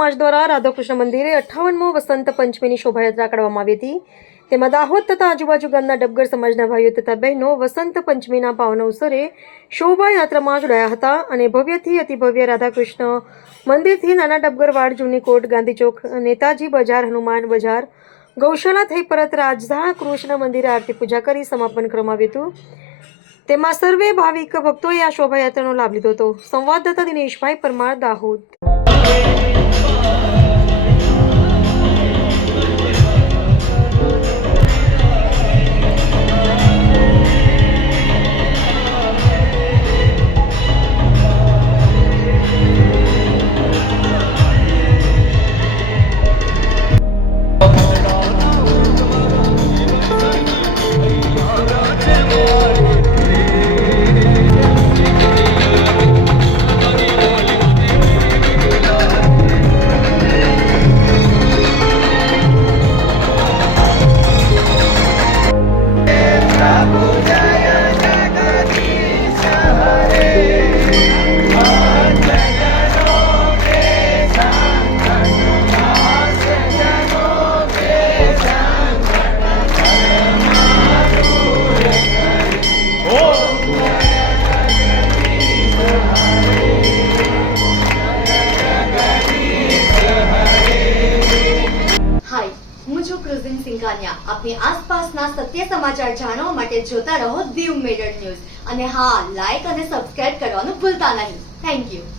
સમાજ દ્વારા રાધાકૃષ્ણ મંદિરે 58મો વસંત પંચમીની શોભાયાત્રા કાઢવામાં આવી હતી. તેમાં દાહોદ તથા આજુબાજુ ગામના ડબગર સમાજના ભાઈઓ તથા બહેનો વસંત પંચમીના પાવન અવસરે શોભાયાત્રામાં જોડાયા હતા અને ભવ્યથી અતિભવ્ય રાધાકૃષ્ણ મંદિરથી નાના ડબગર વાડ, જૂની કોટ, ગાંધી ચોક, નેતાજી બજાર, હનુમાન બજાર, ગૌશાળા થઈ પરત રાજા કૃષ્ણ મંદિરે આરતી પૂજા કરી સમાપન કરવામાં આવ્યું હતું. તેમાં સર્વે ભાવિક ભક્તોએ આ શોભાયાત્રાનો લાભ લીધો હતો. સંવાદદાતા દિનેશભાઈ પરમાર, દાહોદ. હું છું ક્રુઝિન સિંઘાનિયા. આપની આસપાસના સત્ય સમાચાર જાણવા માટે જોતા રહો દીવ મિરર ન્યૂઝ અને હા, લાઈક અને સબસ્ક્રાઇબ કરવાનું ભૂલતા નહીં. Thank you.